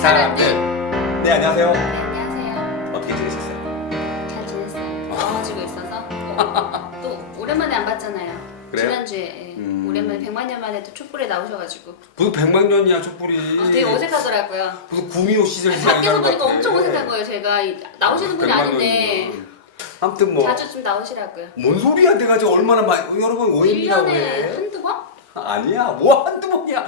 사람들. 네, 안녕하세요. 네, 안녕하세요. 어떻게 지내셨어요? 잘 지냈어요. 더워지고 있어서 또 오랜만에 안 봤잖아요. 그래요? 지난주에 예. 오랜만에 100만 년 만에 또 촛불에 나오셔가지고 무슨 100만 년이야 촛불이. 되게 어색하더라고요. 무슨 구미호 시절 밖에서 보니까 엄청 어색한 거예요. 제가 나오시는 분이 100만 아닌데 년이면. 아무튼 뭐. 자주 좀 나오시라고요. 뭔 소리야? 내가 지금 얼마나 많이 여러분 오해입니다고 1년에 해. 한두 번? 아니야. 뭐 한두 번이야.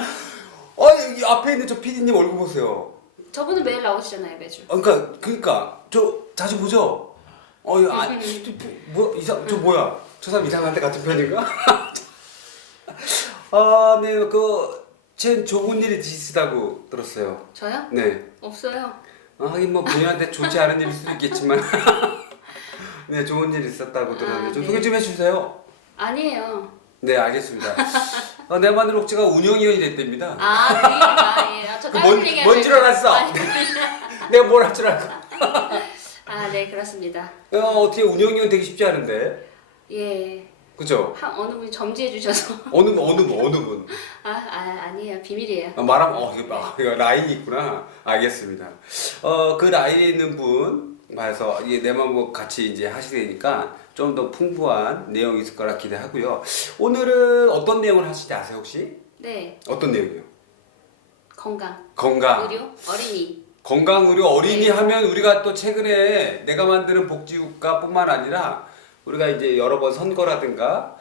아니 이 앞에 있는 저 PD님 얼굴 보세요. 저분은 매일 나오시잖아요, 매주. 그러니까 저 자주 보죠. 뭐 이상 저 뭐야? 저 사람 이상한데 같은 편인가? 아, 네, 쟨 좋은 일이 있으다고 들었어요. 저요? 네. 없어요. 하긴 뭐 본인한테 좋지 않은 일일 수도 있겠지만, 네, 좋은 일 있었다고 들었는데 좀 네. 소개 좀 해주세요. 아니에요. 네, 알겠습니다. 내 마늘 옥지가 운영위원이 됐답니다. 그 얘기가 예. 저 다른 얘기 뭔 줄 알았어? 아니, 내가 뭘 할 줄 알고. 네, 그렇습니다. 어떻게 운영위원 되기 쉽지 않은데, 예. 그죠? 어느 분이 점지해 주셔서 어느 분? 아니에요. 비밀이에요. 말하면 이거 라인이 있구나. 알겠습니다. 그 라인에 있는 분 말해서 이게 내맘 뭐 같이 이제 하시니까 좀 더 풍부한 내용이 있을 거라 기대하고요. 오늘은 어떤 내용을 하시지 아세요 혹시? 네. 어떤 내용이요? 건강, 건강. 의료, 어린이. 건강 의료 어린이 네. 하면 우리가 또 최근에 내가 만드는 복지국가뿐만 아니라 우리가 이제 여러 번 선거라든가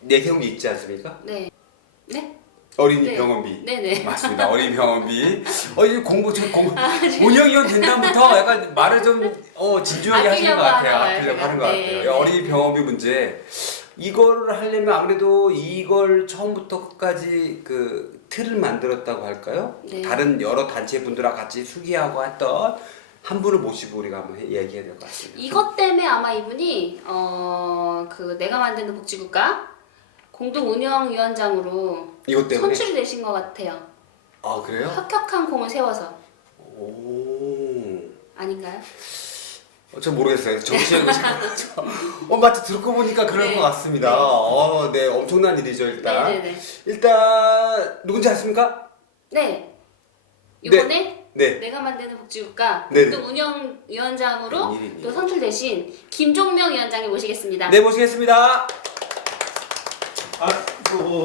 내세운 게 있지 않습니까? 네. 네? 어린이 네. 병원비. 네네. 맞습니다. 어린이 병원비. 이제 운영위원 된 다음부터 약간 말을 좀 진중하게 하시는 것 같아요. 아끼려고 하는 것 네. 같아요. 어린이 병원비 문제. 이걸 하려면 아무래도 이걸 처음부터 끝까지 그 틀을 만들었다고 할까요? 네. 다른 여러 단체 분들하고 같이 수기하고 했던 한 분을 모시고 우리가 한번 얘기해야 될 것 같습니다. 이것 때문에 아마 이분이 그 내가 만드는 복지국가 공동 운영위원장으로 이것 때문에? 선출이 되신 것 같아요. 아, 그래요? 혁혁한 공을 세워서. 오. 아닌가요? 저 모르겠어요. 정치에 마치 듣고 보니까 그럴 네. 것 같습니다. 네, 엄청난 일이죠 일단. 네네네. 일단 누군지 아십니까? 네. 이번에 네. 내가 만드는 복지국가 네네. 공동 운영위원장으로 웬일이니? 또 선출되신 김종명 위원장님 모시겠습니다. 네, 모시겠습니다.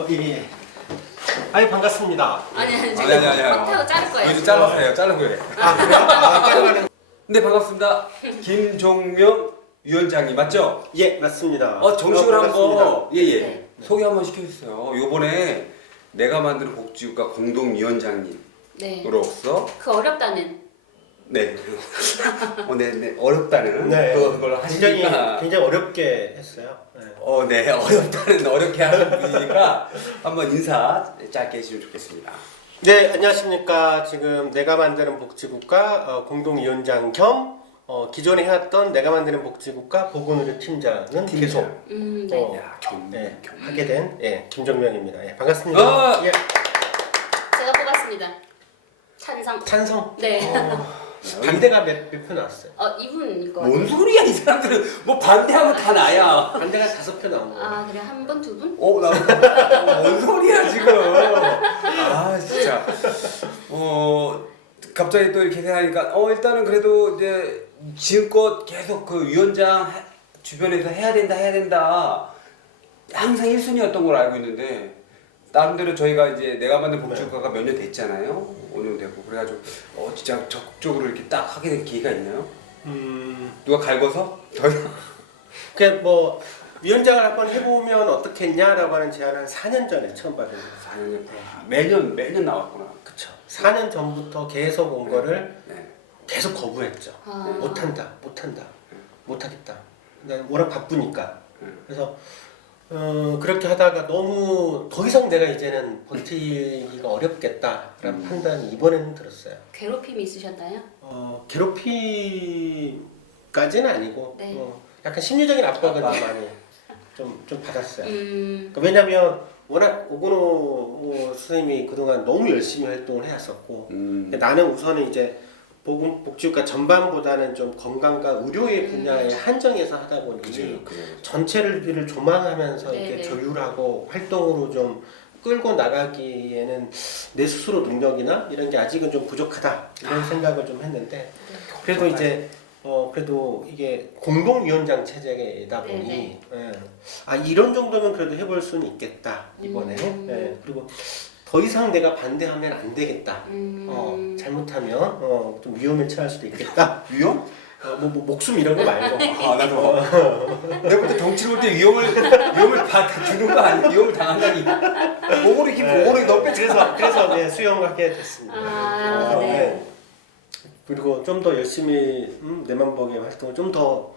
예. 아니 반갑습니다. 아니 아니, 아니. 하고 자를 거예요. 이제 잘라서요. 자른 거예요. 그래요? 네, 반갑습니다. 김종명 위원장님 맞죠? 예, 맞습니다. 정식으로 반갑습니다. 한번 네. 소개 한번 시켜주세요. 요번에 내가 만드는 복지국가 공동위원장님으로서 네. 그 어렵다는. 네. 네, 어렵다는 네. 그걸 하시니까 굉장히 어렵게 했어요. 네. 네, 어렵게 하는 분이니까 한번 인사 짧게 해주시면 좋겠습니다. 네, 안녕하십니까. 지금 내가 만드는 복지국가 공동위원장 겸 기존에 해왔던 내가 만드는 복지국가 보건의료 팀장은 계속 네. 야, 하게 된 김정명입니다. 예, 반갑습니다. 예. 제가 뽑았습니다. 찬성. 찬성. 네. 반대가 몇 표 나왔어요? 이분일 것 뭔 같아요. 소리야 이 사람들은 뭐 반대하면 다 나야. 반대가 5표 나온 거예요. 그래 한 분, 두 분? 뭔 소리야 지금. 진짜. 갑자기 또 이렇게 생각하니까 일단은 그래도 이제 지금껏 계속 그 위원장 주변에서 해야 된다 항상 1순위였던 걸 알고 있는데 나름대로 저희가 이제 내가 만든 복지국가가 몇 년 됐잖아요. 5년 됐고 그래가지고 진짜 적극적으로 이렇게 딱 하게 된 기회가 있나요? 누가 갈궈서? 뭐 위원장을 한번 해보면 어떻겠냐라고 하는 제안을 4년 전에 처음 받은 거예요. 4년 매년 나왔구나. 그쵸. 4년 전부터 계속 온 거를 네. 계속 거부했죠. 아. 못하겠다. 근데 워낙 바쁘니까. 그래서 그렇게 하다가 너무 더 이상 내가 이제는 버티기가 어렵겠다라는 판단이 이번에는 들었어요. 괴롭힘이 있으셨나요? 괴롭히까지는 아니고 네. 약간 심리적인 압박은 좀 많이 좀 받았어요. 그러니까 왜냐면 워낙 오근호 선생님이 그동안 너무 열심히 활동을 해왔었고 근데 나는 우선은 이제 복지국가 전반보다는 좀 건강과 의료의 분야에 한정해서 하다 보니 전체를 조망하면서 이렇게 네네. 조율하고 활동으로 좀 끌고 나가기에는 내 스스로 능력이나 이런 게 아직은 좀 부족하다 이런 생각을 좀 했는데 그래도 이제 그래도 이게 공동위원장 체제다 보니 이런 정도면 그래도 해볼 수는 있겠다 이번에 그리고 더 이상 내가 반대하면 안 되겠다 잘못하면 좀 위험에 처할 수도 있겠다 위험? 목숨 이런 거 말고 나도 내가 볼때 정치를 볼 때 위험을 다 주는 거 아니야? 위험을 당한다니 오고리 너 뺏어. 그래서 네, 수영을 하게 됐습니다. 네. 그리고 좀 더 열심히 내맘먹의 활동을 좀 더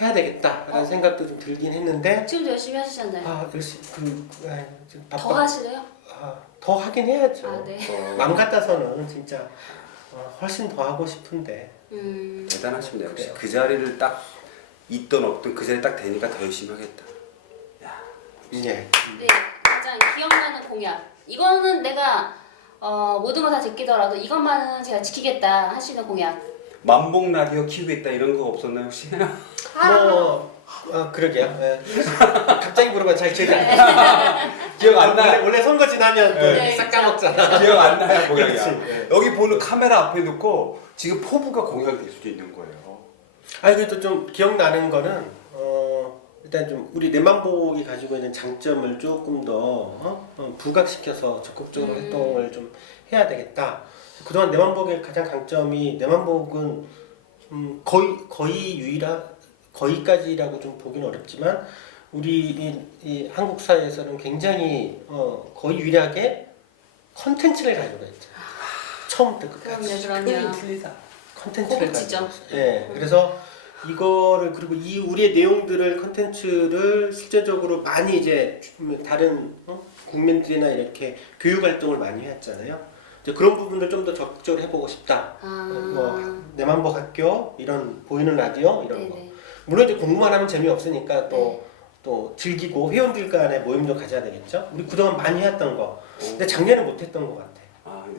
해야 되겠다라는 생각도 좀 들긴 했는데 지금도 열심히 하시잖아요. 열심히 좀 더 하시래요? 더 하긴 해야죠. 네. 맘 같아서는 진짜 훨씬 더 하고 싶은데 대단하십니다. 역시 그래요. 그 자리를 딱 있든 없든 그 자리 딱 되니까 더 열심히 하겠다. 야. 예. 네, 가장 기억나는 공약. 이거는 내가 모든 거 다 제끼더라도 이것만은 제가 지키겠다 하시는 공약. 만복 라디오 키우겠다 이런 거 없었나요 혹시? 그러게요. 예. 갑자기 물어보면 잘 기억이 안 나. 기억 안 나. 원래 선거 지나면 네, 싹 까먹잖아. 기억 안 나야 공약이야. 그렇지, 네. 여기 보는 카메라 앞에 놓고 지금 포부가 공약이 될 수도 있는 거예요. 그래도 좀 기억나는 거는 일단 좀 우리 내만복이 가지고 있는 장점을 조금 더 부각시켜서 적극적으로 활동을 좀 해야 되겠다. 그동안 내만복의 가장 강점이 내만복은 거의까지라고 좀 보기는 어렵지만 우리 이 한국 사회에서는 굉장히 거의 유일하게 컨텐츠를 가지고 있죠. 처음부터 끝까지. 그럼요. 틀리다. 컨텐츠를 고급지죠. 가지고 있어요. 예. 그래서 이거를 그리고 이 우리의 내용들을 컨텐츠를 실제적으로 많이 이제 다른 국민들이나 이렇게 교육 활동을 많이 했잖아요. 이제 그런 부분들 좀 더 적극적으로 해보고 싶다. 내만복 학교 이런 보이는 라디오 이런 거. 물론 이제 공부만 하면 재미없으니까 또 즐기고 회원들 간의 모임도 가져야 되겠죠. 우리 그동안 많이 했던 거. 근데 작년에 못했던 것 같아.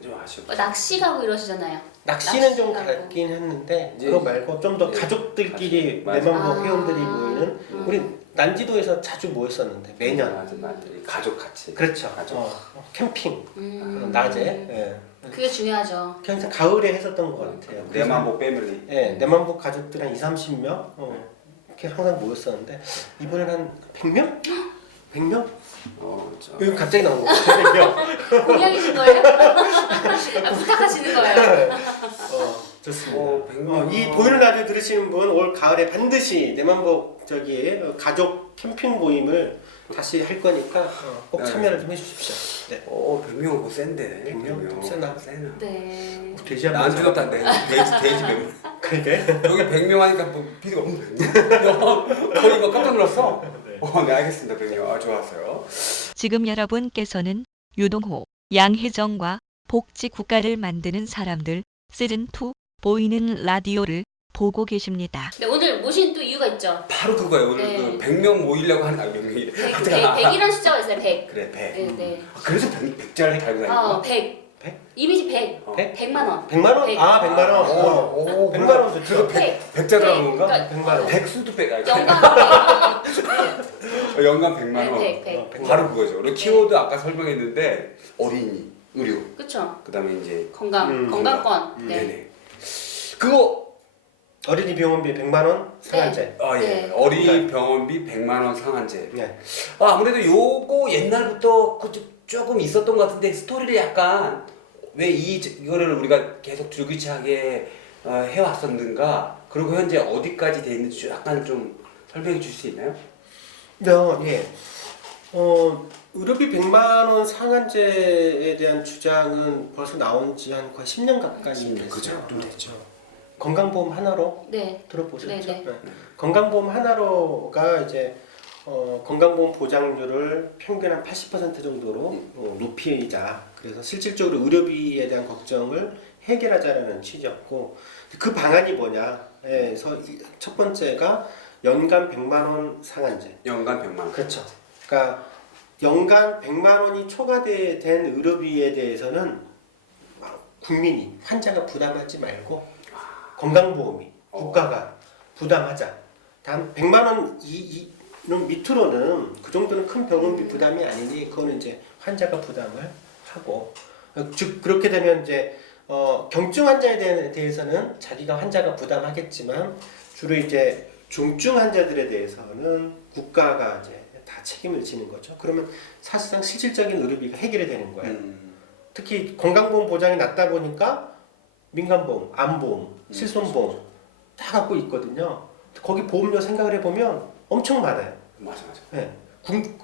좀 아쉬워. 낚시 가고 이러시잖아요. 낚시는 좀 낚시 가고. 갔긴 했는데 이제 그거 말고 좀 더 네. 가족들끼리 맞아. 내만복 회원들이 모이는 우리 난지도에서 자주 모였었는데 매년. 맞아. 가족 같이. 그렇죠. 가족. 캠핑 낮에. 예. 그게 중요하죠. 그냥 가을에 했었던 것 같아요. 내만복 패밀리. 네, 내만복 가족들 한 30명 이렇게 항상 모였었는데 이번엔 한 100명? 100명? 이거 갑자기 나온 거 같아요. 공약이신 거예요? 부탁하시는 거예요? 좋습니다. 100명. 이 보이는 라디오 들으시는 분 올 가을에 반드시 내만복 가족 캠핑 모임을 다시 할 거니까 꼭 참여를 좀 해주십시오. 네. 100명은 뭐 센데. 100명 좀 세나? 네. 돼지 안 죽었다. 돼지 100명. 그러게. 여기 100명 하니까 뭐 PD가 100명? 거의 막 깜짝 놀랐어. 네 알겠습니다. 100명. 좋았어요. 지금 여러분께서는 유동호, 양혜정과 복지 국가를 만드는 사람들 시즌2 보이는 라디오를 보고 계십니다. 네, 오늘 모신 또 이유가 있죠. 바로 그거예요. 오늘 네. 그 100명 모이려고 하는 100명이 100이라는 숫자가 있어요. 100. 그래 100. 네. 그래서 100자를 달고 다니는 거야? 100. 100? 이미지 100. 100? 100만 원. 100만 원? 100. 100만 원. 오, 100만 원 좋죠. 그래서 100자 들어간 건가? 그러니까 100만 원. 백수도 100. 연간 100. 연간 100만 원. 100, 100. 바로 그거죠. 그리고 키워드 아까 설명했는데 어린이, 의료, 그쵸. 그다음에 이제 건강권. 네. 네네. 그거 어린이 병원비 100만 원 상한제. 예. 네. 어린이 병원비 100만 원 상한제. 네. 아무래도 요거 옛날부터 조금 있었던 것 같은데 스토리를 약간 왜 이거를 우리가 계속 줄기차게 해왔었는가, 그리고 현재 어디까지 돼 있는지 약간 좀 설명해 줄 수 있나요? 예. 의료비 100만 원 상한제에 대한 주장은 벌써 나온 지 한 거의 10년 가까이 됐어요. 그죠. 좀 됐죠. 건강보험 하나로 네. 들어보셨죠? 네. 건강보험 하나로가 이제 건강보험 보장률을 평균 한 80% 정도로 높이자. 그래서 실질적으로 의료비에 대한 걱정을 해결하자라는 취지였고, 그 방안이 뭐냐? 그래서 첫 번째가 연간 100만 원 상한제. 연간 100만 원. 그렇죠. 그러니까 연간 100만 원이 초과된 의료비에 대해서는 국민이 환자가 부담하지 말고 건강보험이 국가가 부담하자. 단 100만 원 이는 밑으로는 그 정도는 큰 병원비 부담이 아니니 그거는 이제 환자가 부담을 하고, 즉 그렇게 되면 이제 경증 환자에 대해서는 자기가 환자가 부담하겠지만 주로 이제 중증 환자들에 대해서는 국가가 이제 다 책임을 지는 거죠. 그러면 사실상 실질적인 의료비가 해결이 되는 거예요. 특히 건강보험 보장이 낮다 보니까 민간보험, 암보험, 실손보험 다 갖고 있거든요. 거기 보험료 생각을 해보면 엄청 많아요. 맞아. 네.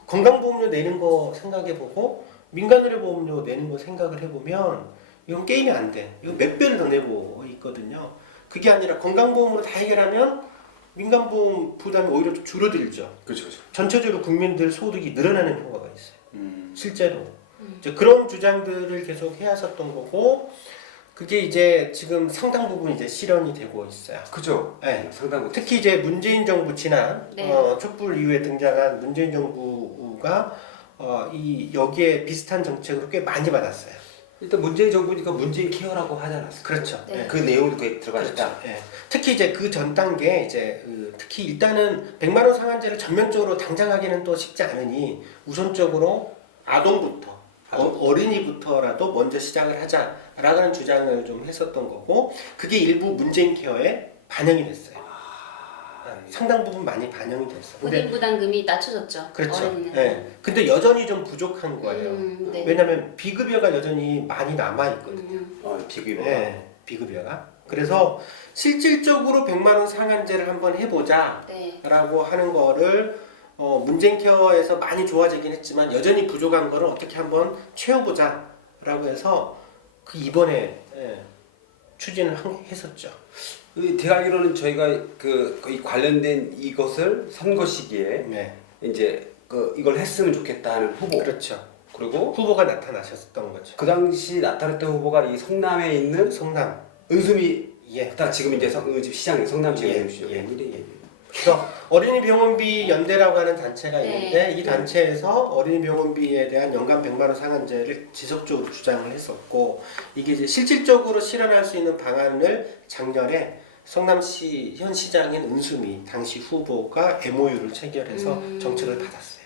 건강보험료 내는 거 생각해보고 민간의료보험료 내는 거 생각을 해보면 이건 게임이 안 돼. 이거 몇 배를 더 내고 있거든요. 그게 아니라 건강보험으로 다 해결하면 민간보험 부담이 오히려 좀 줄어들죠. 그렇죠. 전체적으로 국민들 소득이 늘어나는 효과가 있어요. 실제로. 이제 그런 주장들을 계속 해왔었던 거고 그게 이제 지금 상당 부분 이제 실현이 되고 있어요. 그죠. 네. 상당 특히 이제 문재인 정부 지난 네. 촛불 이후에 등장한 문재인 정부가 여기에 비슷한 정책으로 꽤 많이 받았어요. 일단 문재인 정부니까 문재인 케어라고 하지 않았어요? 그렇죠. 네. 그 내용도 거기 들어가 있다. 그렇죠. 예. 특히 이제 그 전 단계 이제 특히 일단은 100만 원 상한제를 전면적으로 당장 하기는 또 쉽지 않으니 우선적으로 아동부터 어린이부터라도 먼저 시작을 하자라는 주장을 좀 했었던 거고 그게 일부 문재인 케어에 반영이 됐어요. 상당 부분 많이 반영이 됐어. 본인 부담금이 낮춰졌죠. 그렇죠. 어린이는. 네. 근데 여전히 좀 부족한 거예요. 네. 왜냐하면 비급여가 여전히 많이 남아 있거든요. 비급여. 네, 비급여가. 그래서 실질적으로 100만 원 상한제를 한번 해보자라고 네. 하는 거를 문재인 케어에서 많이 좋아지긴 했지만 여전히 부족한 거를 어떻게 한번 채워보자라고 해서 그 이번에 추진을 했었죠. 제가 알기로는 저희가 이 관련된 이것을 선거 시기에 네, 이제 이걸 했으면 좋겠다 하는 후보. 그렇죠. 그리고 후보가 나타나셨던 거죠. 그 당시 나타났던 후보가 이 성남에 있는 성남. 은수미. 예. 딱 지금 이제 시장에 성남시에 예, 해주시죠. 예. 그래서 어린이 병원비 연대라고 하는 단체가 네. 있는데 이 단체에서 어린이 병원비에 대한 연간 100만 원 상한제를 지속적으로 주장을 했었고 이게 이제 실질적으로 실현할 수 있는 방안을 작년에 성남시 현 시장인 은수미 당시 후보가 MOU를 체결해서 정책을 받았어요.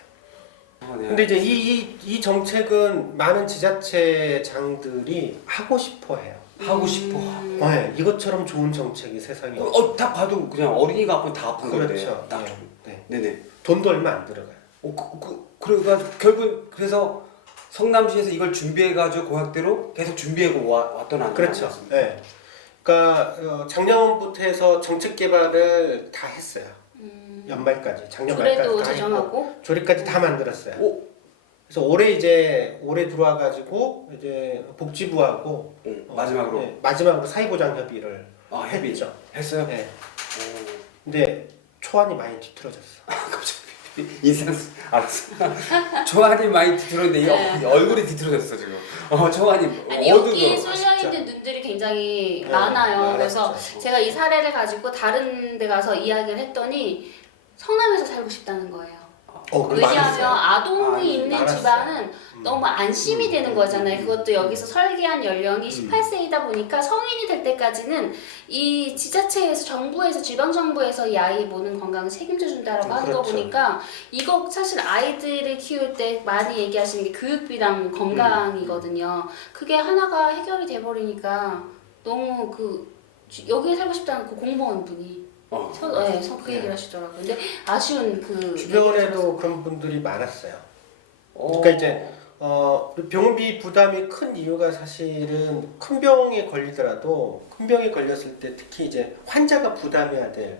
네. 근데 이제 이 정책은 많은 지자체장들이 하고 싶어해요. 하고 싶어. 네, 이것처럼 좋은 정책이 세상에 딱 봐도 그냥 어린이가 아프면 다 아픈 건데. 그렇죠. 딱. 네. 네네. 돈도 얼마 안 들어가요. 그래가지고 결국 그래서 성남시에서 이걸 준비해가지고 공약대로 계속 준비하고 왔던 안 그렇죠. 네. 그러니까 작년부터 해서 정책 개발을 다 했어요. 연말까지 작년 말까지 조례도 다 제정하고 했고 조례까지 다 만들었어요. 오. 그래서 올해 들어와가지고 이제 복지부하고 마지막으로 마지막으로 사회보장 협의를 협의죠. 했어요. 네. 근데 초안이 많이 뒤틀어졌어. 갑자기 인상 알았어. 초안이 많이 뒤틀었는데 네. 얼굴이 뒤틀어졌어 지금. 초안이 아니 여기에 쏠려 있는 눈들이 굉장히 많아요. 그래서 제가 이 사례를 가지고 다른 데 가서 이야기를 했더니 성남에서 살고 싶다는 거예요. 왜냐하면 아동이 있는 많았어요. 집안은 너무 안심이 되는 거잖아요. 그것도 여기서 설계한 연령이 18세이다 보니까 성인이 될 때까지는 이 지자체에서 정부에서 지방정부에서 이 아이 모든 건강을 책임져 준다라고 하는 거 그렇죠. 보니까 이거 사실 아이들을 키울 때 많이 얘기하시는 게 교육비랑 건강이거든요. 그게 하나가 해결이 돼버리니까 너무 여기에 살고 싶다는 그 공무원 분이 그 얘기를 하시더라고요. 근데 아쉬운 주변에도 그런 분들이 많았어요. 그러니까 이제 병원비 부담이 큰 이유가 사실은 큰 병에 걸리더라도 큰 병에 걸렸을 때 특히 이제 환자가 부담해야 될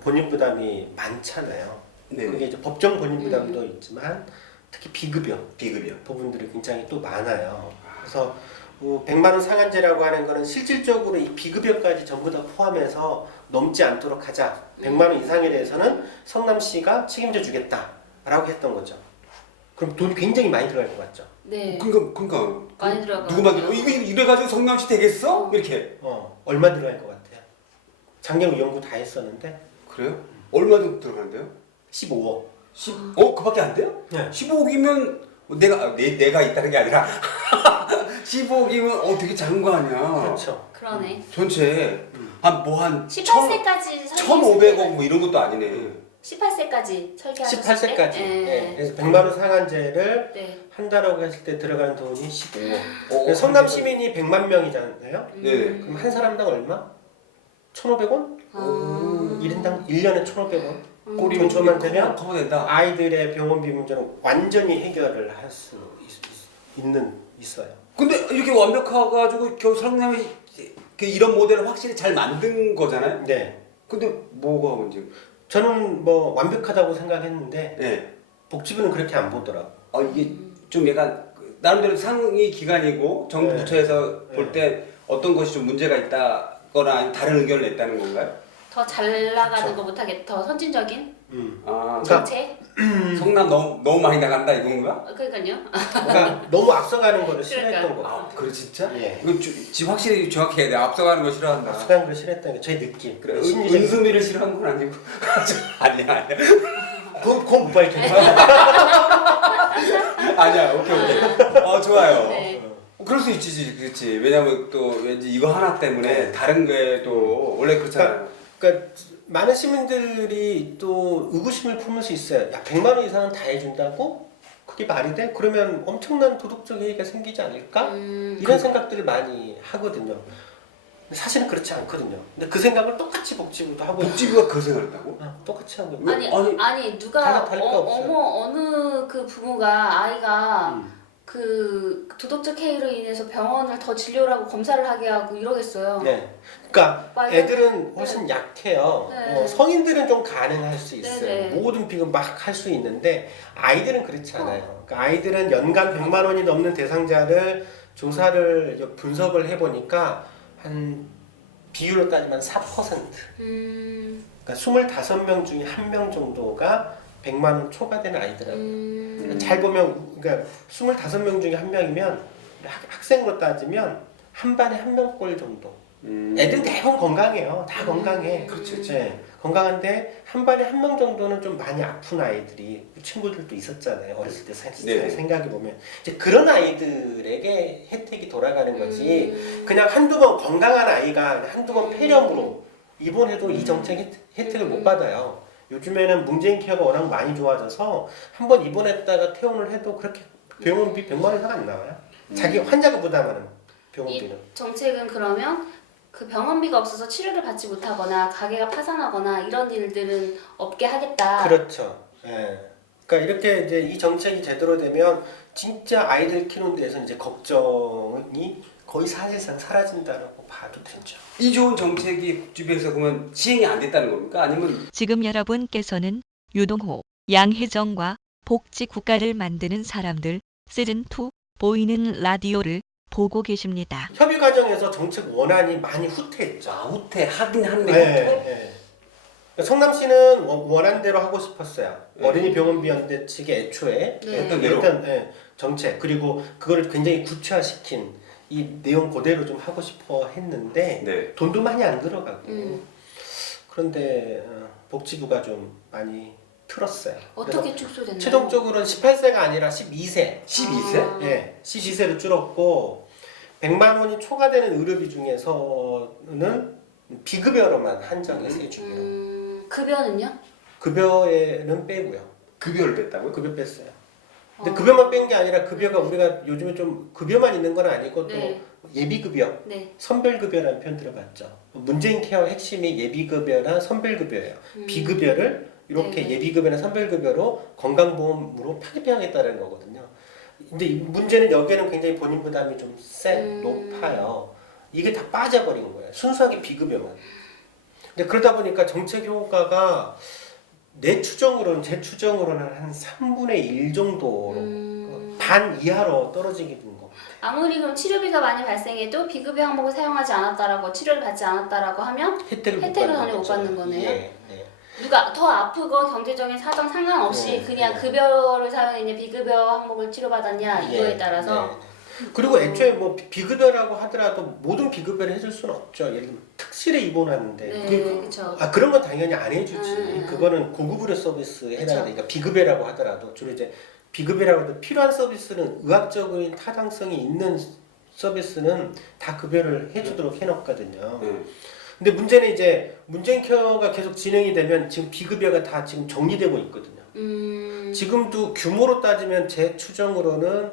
본인 부담이 많잖아요. 네네. 그게 이제 법정 본인 부담도 있지만 특히 비급여 비급여 부분들이 굉장히 또 많아요. 그래서 100만 원 상한제라고 하는 거는 실질적으로 이 비급여까지 전부 다 포함해서 넘지 않도록 하자. 100만 원 이상에 대해서는 성남시가 책임져 주겠다라고 했던 거죠. 그럼 돈이 굉장히 많이 들어갈 것 같죠. 네. 그러니까 많이 들어가. 누구 만들어? 이거 이래가지고 성남시 되겠어? 이렇게. 얼마 들어갈 것 같아요? 작년 연구 다 했었는데. 그래요? 얼마 정도 들어가는데요? 15억. 그밖에 안 돼요? 네. 15억이면 내가 있다는 게 아니라 15억이면 되게 작은 거 아니야? 그렇죠. 그러네. 전체 한 18세까지 1,500억 뭐 이런 것도 아니네. 18세까지 설계하셨을 18세까지. 때? 네. 그래서 100만 원 상한제를 네. 한다라고 했을 때 들어가는 돈이 15억. 어, 성남 시민이 100만 명이잖아요. 네. 그럼 한 사람당 얼마? 1,500원? 아. 1인당 1년에 1,500원. 꼬리 돈만 되면 커버된다. 아이들의 병원비 문제는 완전히 해결을 할 수 있어요. 근데 이렇게 완벽해가지고 겨우 성남이 이런 모델을 확실히 잘 만든 거잖아요. 네. 근데 뭐가 문제? 저는 뭐 완벽하다고 생각했는데 네. 복지부는 그렇게 안 보더라고. 이게 좀 약간 나름대로 상위 기관이고 정부 네. 부처에서 네. 볼 때 어떤 것이 좀 문제가 있다거나 아니면 다른 의견을 냈다는 건가요? 더 잘 나가는 그쵸. 거 못하게 더 선진적인 아, 그러니까 정책? 성남 너무 많이 나간다 이건가? 그러니까요. 그러니까 너무 앞서가는 거를 싫어했던 거. 아, 그래 진짜? 예. 이거 지금 확실히 정확히 해야 돼. 앞서가는 거 싫어한다. 앞서가는 걸 싫어했던 게 제 느낌. 그래, 심리적. 은수미를 싫어한 건 아니고. 아니야. 그건 못 밝혔죠. 아니야. 오케이. 좋아요. 네. 그럴 수 있지, 그렇지. 왜냐면 또 왠지 이거 하나 때문에 다른 게 또 원래 그렇잖아요. 그러니까 많은 시민들이 또 의구심을 품을 수 있어요. 야, 100만 원 이상은 다 해준다고? 그게 말이 돼? 그러면 엄청난 도덕적 해이가 생기지 않을까? 이런 생각들을 많이 하거든요. 근데 사실은 그렇지 않거든요. 근데 그 생각을 똑같이 복지부도 하고 복지부가 그 생각을 했다고? 똑같이 하고 있어요. 아니 누가 다를 거 없어요. 어느 그 부모가 아이가 그 도덕적 해이로 인해서 병원을 더 진료를 하고 검사를 하게 하고 이러겠어요. 네. 그러니까 맞아요. 애들은 훨씬 약해요. 네. 성인들은 좀 가능할 수 있어요. 네. 모든 비급 막 할 수 있는데 아이들은 그렇지 않아요. 그러니까 아이들은 연간 100만 원이 넘는 대상자를 조사를 분석을 해보니까 한 비율로 따지면 4%. 그러니까 25명 중에 1명 정도가 100만 원 초과되는 아이들은 잘 보면 그러니까 25명 중에 1명이면 학생으로 따지면 한 반에 1명꼴 정도. 애들 대부분 건강해요. 다 건강해. 그렇죠. 네, 건강한데 한 반에 1명 정도는 좀 많이 아픈 아이들이 친구들도 있었잖아요. 어렸을 때 네. 생각해 보면 이제 그런 아이들에게 혜택이 돌아가는 거지. 그냥 한두 번 건강한 아이가 한두 번 폐렴으로 입원해도 이 정책 혜택을 못 받아요. 요즘에는 문재인 케어가 워낙 많이 좋아져서 한 번 입원했다가 퇴원을 해도 그렇게 병원비 100만 원 이상 안 나와요. 자기 환자가 부담하는 병원비는. 이 정책은 그러면 그 병원비가 없어서 치료를 받지 못하거나 가게가 파산하거나 이런 일들은 없게 하겠다. 그렇죠. 예. 그러니까 이렇게 이제 이 정책이 제대로 되면 진짜 아이들 키우는 데서 이제 걱정이 거의 사실상 사라진다라고 봐도 되죠. 이 좋은 정책이 복지부에서 그러면 시행이 안 됐다는 겁니까? 아니면 지금 여러분께서는 유동호, 양혜정과 복지 국가를 만드는 사람들 시즌2 보이는 라디오를 보고 계십니다. 협의 과정에서 정책 원안이 많이 후퇴했죠. 후퇴 하긴 한데 네. 성남시는 원안대로 하고 싶었어요. 어린이 병원비연대 측이 애초에 네. 했던 대로. 정책 그리고 그걸 굉장히 구체화시킨 이 내용 그대로 좀 하고 싶어 했는데 네. 돈도 많이 안 들어가고 그런데 복지부가 좀 많이 틀었어요. 어떻게 축소됐나요? 최종적으로는 18세가 아니라 12세. 12세? 네, 12세로 줄었고 100만 원이 초과되는 의료비 중에서는 비급여로만 한정해서 해주기로. 급여는요? 급여에는 빼고요. 급여를 뺐다고요? 급여 뺐어요. 근데 급여만 뺀 게 아니라 급여가 우리가 요즘에 좀 급여만 있는 건 아니고 또 네. 예비급여, 네. 선별급여라는 표현 들어봤죠. 문재인 케어 핵심이 예비급여나 선별급여예요. 비급여를 이렇게 네. 예비급여나 선별급여로 건강보험으로 편입하겠다는 거거든요. 근데 이 문제는 여기에는 굉장히 본인 부담이 좀 높아요. 이게 다 빠져버린 거예요. 순수하게 비급여만. 근데 그러다 보니까 정책 효과가 제 추정으로는 한 3분의 1 정도로 반 이하로 떨어지게 된 거. 아무리 그럼 치료비가 많이 발생해도 비급여 항목을 사용하지 않았다라고 치료를 받지 않았다라고 하면 혜택을 전혀 못 거죠. 받는 거네요. 예, 예. 누가 더 아프고 경제적인 사정 상관없이 네, 그냥 네. 급여를 사용했냐 비급여 항목을 치료받았냐 이거에 따라서 네. 그리고 애초에 뭐 비급여라고 하더라도 모든 비급여를 해줄 수는 없죠. 예를 들면 특실에 입원하는데 네, 그쵸. 그런 건 당연히 안 해주지. 그거는 고급 의료 서비스에 그쵸. 해당되니까 비급여라고 하더라도 주로 이제 비급여라고 해도 필요한 서비스는 의학적인 타당성이 있는 서비스는 다 급여를 해주도록 해놓거든요. 근데 문제는 이제 문재인 케어가 계속 진행이 되면 지금 비급여가 다 지금 정리되고 있거든요. 지금도 규모로 따지면 제 추정으로는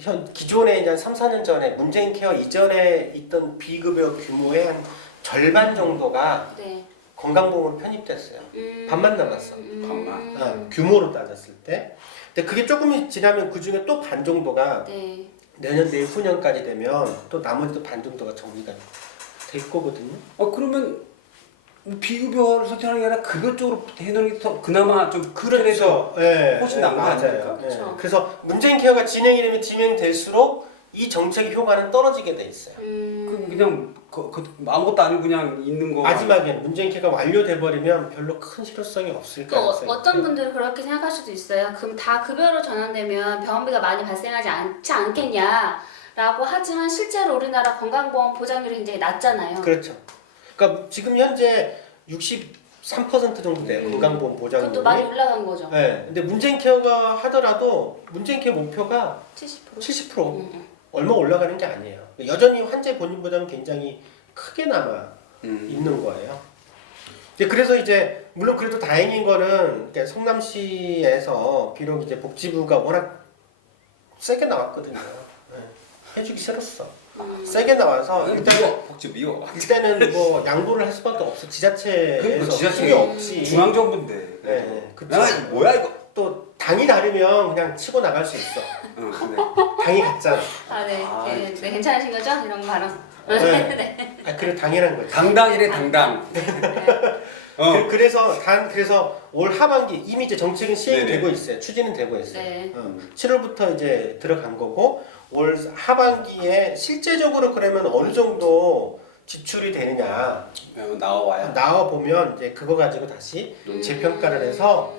현 기존에 이제 한 3, 4년 전에 문재인 케어 이전에 있던 비급여 규모의 한 절반 정도가 네. 건강보험으로 편입됐어요. 반만 남았어. 반만. 규모로 따졌을 때. 근데 그게 조금 지나면 그 중에 또 반 정도가 네. 내년 내후년까지 되면 또 나머지 반 정도가 정리가 될 거거든요. 그러면 비급여를 선택하는 게 아니라 급여 쪽으로 해놓는 게 더 그나마 좀 그렇죠. 예, 훨씬 나은 거 아닙니까? 맞아요. 그렇죠. 예. 그래서 문재인 케어가 진행이 되면 진행될수록 이 정책의 효과는 떨어지게 돼 있어요. 그냥 아무것도 아니고 그냥 있는 거. 마지막에 문재인 케어가 완료돼 버리면 별로 큰 실효성이 없을 또 가능성이 어떤 분들은 그렇게 생각할 수도 있어요. 그럼 다 급여로 전환되면 병원비가 많이 발생하지 않지 않겠냐라고 하지만 실제로 우리나라 건강보험 보장률이 굉장히 낮잖아요. 그렇죠. 그러니까 지금 현재 63% 정도 돼요. 건강보험 보장률이. 그것도 많이 올라간 거죠. 네. 근데 문재인 케어가 하더라도 문재인 케어 목표가 70%. 70%. 얼마 올라가는 게 아니에요. 여전히 환자 본인보다는 굉장히 크게 남아 있는 거예요. 그래서 이제 물론 그래도 다행인 거는 성남시에서 비록 이제 복지부가 워낙 세게 나왔거든요. 네. 해주기 싫었어. 세게 나와서 일단은 복지 미워. 일단은 뭐 양보를 할 수밖에 없어. 지자체에서 힘이 없지. 중앙정부인데. 네, 그쵸. 뭐야 이거? 또 당이 다르면 그냥 치고 나갈 수 있어. 네. 당이 같잖아. 네. 네, 괜찮으신 거죠? 이런 거 발언. 네. 그래 당연한 거지. 당당이래 당당. 그래서 올 하반기 이미 이제 정책은 시행이 네네. 되고 있어요. 추진은 되고 있어요. 네. 7월부터 이제 들어간 거고 올 하반기에 실제적으로 그러면 어느 정도 지출이 되느냐 나와 보면 이제 그거 가지고 다시 재평가를 해서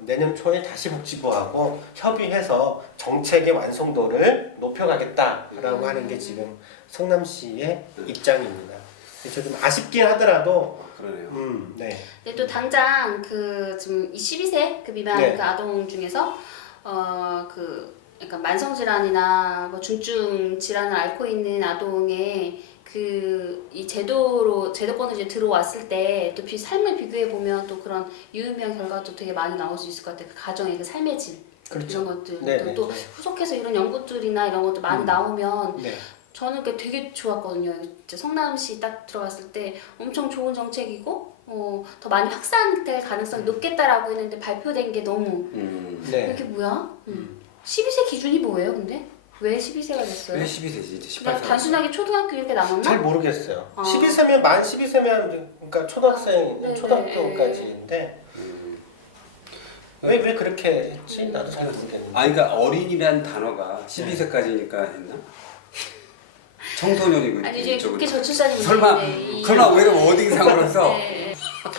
내년 초에 다시 복지부하고 협의해서 정책의 완성도를 높여가겠다라고 하는 게 지금 성남시의 입장입니다. 그래서 좀 아쉽긴 하더라도 그러네요. 네. 근데 또 당장 그 지금 12세 그 미만 네. 그 아동 중에서 약간 만성 질환이나 뭐 중증 질환을 앓고 있는 아동의 이 제도권으로 이제 들어왔을 때 또 삶을 비교해 보면 또 그런 유의미한 결과도 되게 많이 나올 수 있을 것 같아요. 그 가정의 그 삶의 질 그렇죠. 이런 것들 네, 또 네. 후속해서 이런 연구들이나 이런 것도 많이 나오면 네. 저는 그게 되게 좋았거든요. 진짜 성남시 딱 들어갔을 때 엄청 좋은 정책이고 더 많이 확산될 가능성이 높겠다라고 했는데 발표된 게 너무 네. 이게 뭐야? 12세 기준이 뭐예요, 근데? 왜 12세가 됐어요? 왜 12세지 이제 그냥 18세? 단순하게 초등학교 이렇게 남았나? 잘 모르겠어요. 아. 12세면 만 12세면 그러니까 초등학생 네, 초등학교까지인데 왜 그렇게 했지? 나도 잘 모르겠는데. 그러니까 어린이란 단어가 12세까지니까 했나? 청소년이고 아니 이제 이쪽은. 그게 저출산이 설마 왜 워딩상으로서 네.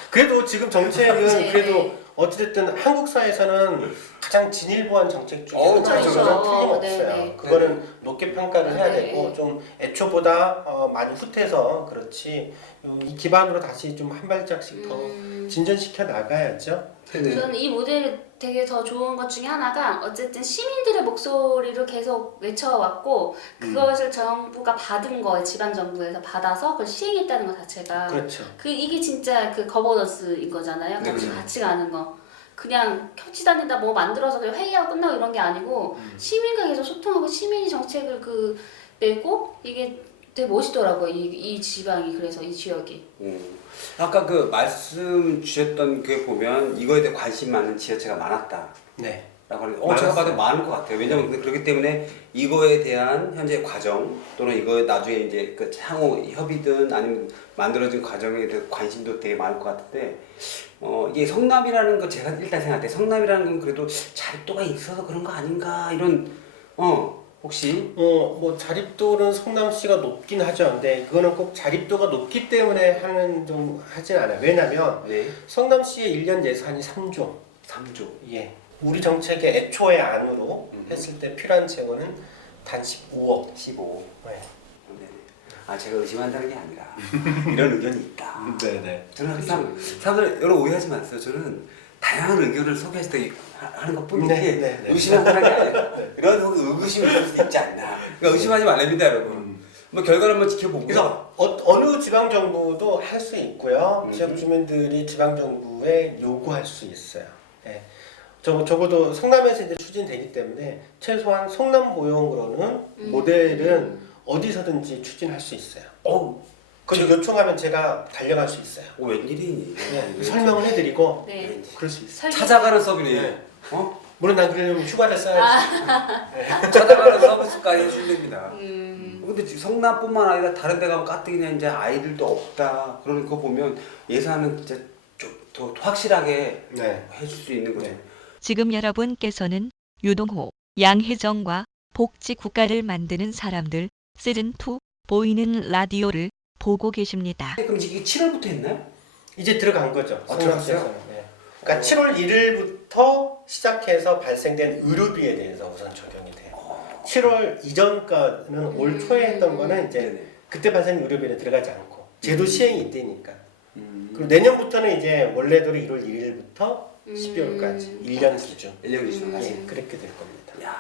그래도 지금 정책은 네. 그래도 어찌됐든 한국 사회에서는 가장 진일보한 정책 중에 그렇죠. 하나는 틀림없어요. 네, 네. 그거는 높게 평가를 해야 네. 되고 좀 애초보다 많이 후퇴해서 그렇지 이 기반으로 다시 좀 한 발짝씩 더 진전시켜 나가야죠. 저는 이 모델이 되게 더 좋은 것 중에 하나가 어쨌든 시민들의 목소리를 계속 외쳐왔고 그것을 정부가 받은 거예요. 지방 정부에서 받아서 그걸 시행했다는 것 자체가 그렇죠. 이게 진짜 그 거버넌스인 거잖아요. 네, 같이 가는 거. 그냥 켜치 다니다 뭐 만들어서 그냥 회의하고 끝나고 이런 게 아니고 시민과 계속 소통하고 시민이 정책을 내고 이게 되게 멋있더라고요. 이 지방이 그래서 이 지역이. 아까 그 말씀 주셨던 게 보면 이거에 대해 관심 많은 지자체가 많았다. 네. 라고 하는데 제가 봐도 많을 것 같아요. 왜냐면 그렇기 때문에 이거에 대한 현재 과정 또는 이거 나중에 이제 그 향후 협의든 아니면 만들어진 과정에 대한 관심도 되게 많을 것 같은데 이게 성남이라는 거 제가 일단 생각할 때 성남이라는 건 그래도 자립도가 있어서 그런 거 아닌가 이런 혹시 뭐 자립도는 성남시가 높긴 하죠. 근데 그거는 꼭 자립도가 높기 때문에 하진 않아요. 왜냐면 성남시의 1년 예산이 3조. 예. 우리 정책의 애초의 안으로 했을 때 필요한 재원은 단 15억. 15. 네. 제가 의심한다는 게 아니라 이런 의견이 있다. 네네. 저는 항상 사람들 여러 오해하지 마세요. 저는 다양한 의견을 소개할 때 하는 것 뿐이지 네. 의심한다는 게 아니라 이런 의구심이 있을 수 있지 않나. 그러니까 의심하지 말랍니다, 여러분. 뭐 결과를 한번 지켜보고요. 그래서 어느 지방 정부도 할 수 있고요. 음. 지역 주민들이 지방 정부에 요구할 수 있어요. 예. 적어도 성남에서 이제 추진되기 때문에 최소한 성남 고용으로는 모델은 어디서든지 추진할 수 있어요. 그걸 요청하면 제가 달려갈 수 있어요. 웬일이니? 네, 설명을 해드리고 네. 그럴 수 있어요. 찾아가는 서비스. 네. 어? 물론 난 그러려면 휴가를 써야지. 찾아가는 서비스까지 해주면 됩니다. 음. 근데 지금 성남뿐만 아니라 다른 데 가면 가뜩이나 이제 아이들도 없다. 그런 거 보면 예산은 진짜 좀 더 확실하게 네. 해줄 수 있는 거죠. 네. 지금 여러분께서는 유동호, 양혜정과 복지 국가를 만드는 사람들 시즌2 보이는 라디오를 보고 계십니다. 그럼 이게 7월부터 했나요? 이제 들어간 거죠. 아, 성남시에서는. 네. 그러니까 7월 1일부터 시작해서 발생된 의료비에 대해서 우선 적용이 돼요. 7월 이전까지는 올 초에 했던 거는 이제 네네. 그때 발생 의료비에 들어가지 않고 제도 시행이 이때니까. 음. 그리고 내년부터는 이제 원래대로 1월 1일부터 12월까지 1년 기준. 1년 기준 음. 예, 그렇게 될 겁니다. 야.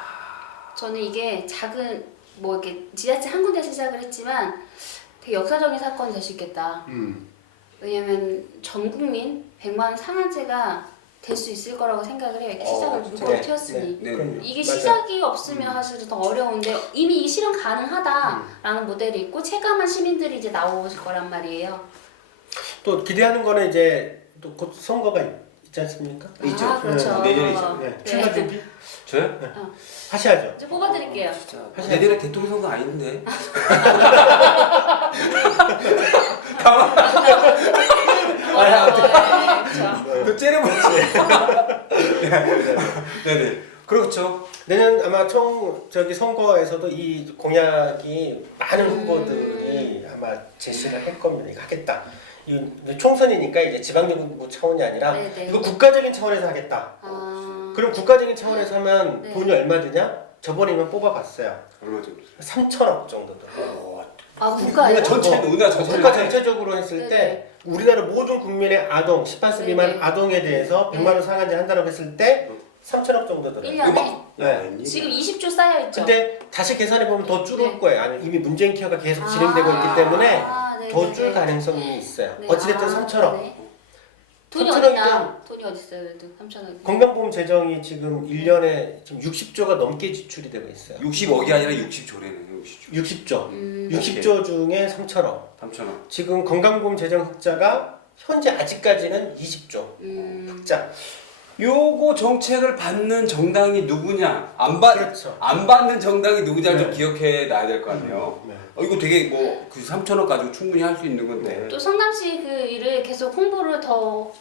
저는 이게 작은 뭐 이렇게 지자체 한 군데서 시작을 했지만 되게 역사적인 사건이 될 수 있겠다. 왜냐면 전 국민 100만 원 상한제가 될 수 있을 거라고 생각을 해요. 이렇게 시작을 문구로 네, 튀었으니. 네. 그럼요. 이게 맞아요. 시작이 없으면 사실 더 어려운데 이미 이 실현 가능하다라는 모델이 있고 체감한 시민들이 이제 나오실 거란 말이에요. 또 기대하는 거는 이제 또 곧 선거가 있지 않습니까? 있죠. 아, 그렇죠. 내년이죠. 네. 네. 출마 준비 저요? 하셔야죠. 이제 뽑아드릴게요. 진짜 내년에 대통령 선거 아닌데. 네, 그렇죠. 너 째려보지. 네네. 그렇죠. 내년 아마 선거에서도 이 공약이 많은 후보들이 아마 제시를 할 겁니다. 이거 하겠다. 이 총선이니까 이제 지방정부 차원이 아니라 네네. 이거 국가적인 차원에서 하겠다. 아, 그럼 국가적인 차원에서 하면 네. 돈이 얼마 드냐? 저번에만 뽑아봤어요. 얼마 정도? 3천억 정도 들어요. 아 국가예요? 우리나라 전체 우리나라 전체 국가 전체적으로 했을 네네. 때 우리나라 모든 국민의 아동 18세 미만 네네. 아동에 대해서 100만 원 상한제 한다고 했을 때 3천억 정도 들어요. 1년에? 네. 지금 20조 쌓여있죠? 근데 다시 계산해 보면 더 줄을 네. 거예요. 아니 이미 문재인 케어가 계속 진행되고 있기 때문에 네네네. 더 줄 가능성이 있어요. 네. 어찌됐든 아, 3천억. 네. 돈이 3천억이면 어딨나? 돈이 어딨어요? 그래도 3천억. 건강보험 재정이 지금 1년에 지금 60조가 넘게 지출이 되고 있어요. 60억이 아니라 60조래네. 60조. 60조. 60조 중에 3천억. 3천억. 지금 건강보험 재정 흑자가 현재 아직까지는 20조 흑자. 요거 정책을 받는 정당이 누구냐? 그렇죠. 안 받는 정당이 누구냐를 좀 네. 기억해 놔야 될 거 아니에요. 네. 이거 되게 뭐 그 3천억 가지고 충분히 할 수 있는 건데. 또 성남시 그 일을 계속 홍보를 더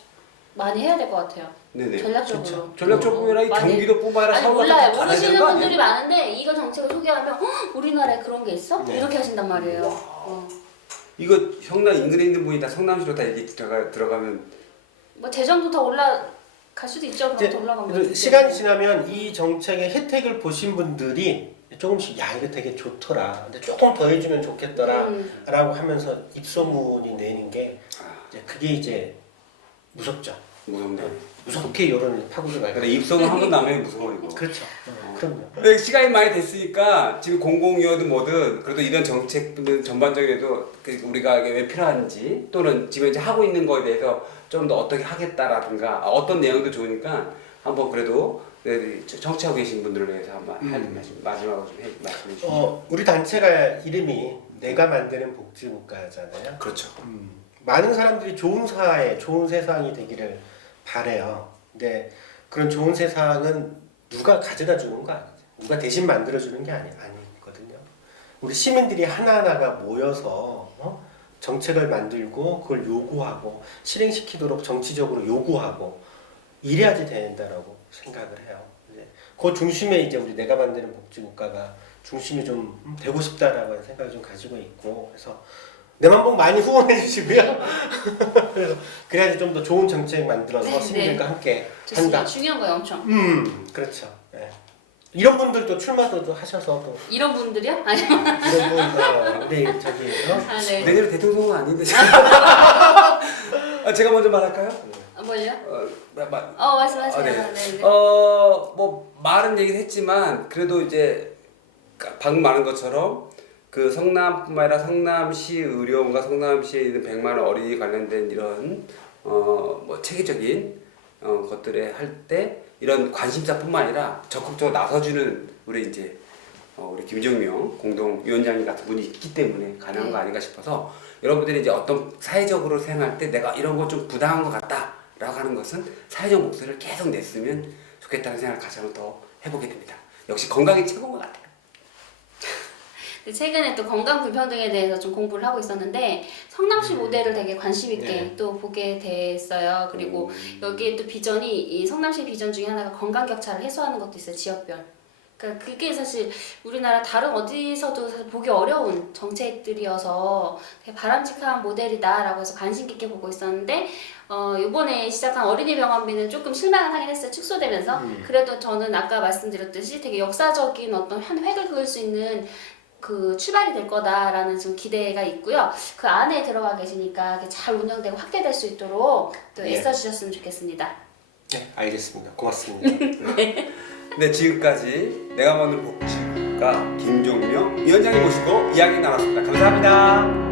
많이 해야 될 것 같아요. 네네. 전략적으로. 전략적으로 해라. 많이. 경기도뿐만 아니라 아니 서울 몰라요. 같은 데 모르시는 거 분들이 아니에요? 많은데 이거 정책을 소개하면 우리나라에 그런 게 있어? 네. 이렇게 하신단 말이에요. 이거 성남 인근에 있는 분이 다 성남시로 다 이렇게 들어가면 뭐 재정도 더 올라갈 수도 있죠. 이제 그럼 더 올라가면. 그래도 시간이 지나면 이 정책의 혜택을 보신 분들이 조금씩 야 이거 되게 좋더라. 근데 조금 더 해주면 좋겠더라라고 하면서 입소문이 내는 게 이제 그게 이제 무섭죠. 무섭네. 무섭게 여론을 파고들어가요. 그러니까 입소문 한 번 나면 무서워 이거. 그렇죠. 그럼요. 근데 시간이 많이 됐으니까 지금 공공이어든 뭐든 그래도 이런 정책들 전반적으로 우리가 왜 필요한지 또는 지금 이제 하고 있는 거에 대해서 좀 더 어떻게 하겠다라든가 어떤 내용도 좋으니까 한번 그래도 정치하고 계신 분들을 위해서 한번 할 말씀 마지막으로 좀 말씀해 주시죠. 우리 단체가 이름이 내가 만드는 복지국가잖아요. 그렇죠. 많은 사람들이 좋은 사회, 좋은 세상이 되기를 바래요. 근데 그런 좋은 세상은 누가 가져다 주는 거 아니죠. 누가 대신 만들어 주는 게 아니거든요. 우리 시민들이 하나하나가 모여서 정책을 만들고 그걸 요구하고 실행시키도록 정치적으로 요구하고 이래야지 된다라고 생각을 해요. 그 중심에 이제 우리 내가 만드는 복지국가가 중심이 좀 되고 싶다라고 하는 생각을 좀 가지고 있고 그래서 내만복 많이 후원해 주시고요. 그래서 그래야지 좀 더 좋은 정책 만들어서 네, 시민들과 네. 함께 좋습니다. 한다. 중요한 거예요, 엄청. 그렇죠. 네. 이런 분들도 출마도 하셔서 또 이런 분들이요? 아니요. 이런 분 우리 저기 아, 네. 내년에 대통령은 아닌데. 제가 먼저 말할까요? 뭘요? 네. 말씀하세요. 네. 뭐 말은 얘기를 했지만 그래도 이제 방금 말한 것처럼 그 성남뿐만 아니라 성남시 의료원과 성남시에 있는 100만 원 어린이 관련된 이런 뭐 체계적인 것들에 할 때 이런 관심사뿐만 아니라 적극적으로 나서주는 우리 이제 우리 김정명 공동위원장님 같은 분이 있기 때문에 가능한 거 아닌가 싶어서 여러분들이 이제 어떤 사회적으로 생각할 때 내가 이런 거 좀 부당한 것 같다라고 하는 것은 사회적 목소리를 계속 냈으면 좋겠다는 생각을 다시 한번 더 해보게 됩니다. 역시 건강이 최고인 것 같아요. 최근에 또 건강 불평등에 대해서 좀 공부를 하고 있었는데 성남시 모델을 되게 관심 있게 네. 또 보게 됐어요. 그리고 여기에 또 비전이 이 성남시 비전 중에 하나가 건강 격차를 해소하는 것도 있어요. 지역별. 그러니까 그게 사실 우리나라 다른 어디서도 사실 보기 어려운 정책들이어서 되게 바람직한 모델이다라고 해서 관심 깊게 보고 있었는데 이번에 시작한 어린이 병원비는 조금 실망을 하긴 했어요. 축소되면서. 그래도 저는 아까 말씀드렸듯이 되게 역사적인 어떤 한 획을 그을 수 있는 그 출발이 될 거다라는 좀 기대가 있고요. 그 안에 들어가 계시니까 잘 운영되고 확대될 수 있도록 또 네. 애써주셨으면 좋겠습니다. 네, 알겠습니다. 고맙습니다. 네, 지금까지 내가 만든 복지국가 김종명 위원장님 모시고 이야기 나눴습니다. 감사합니다.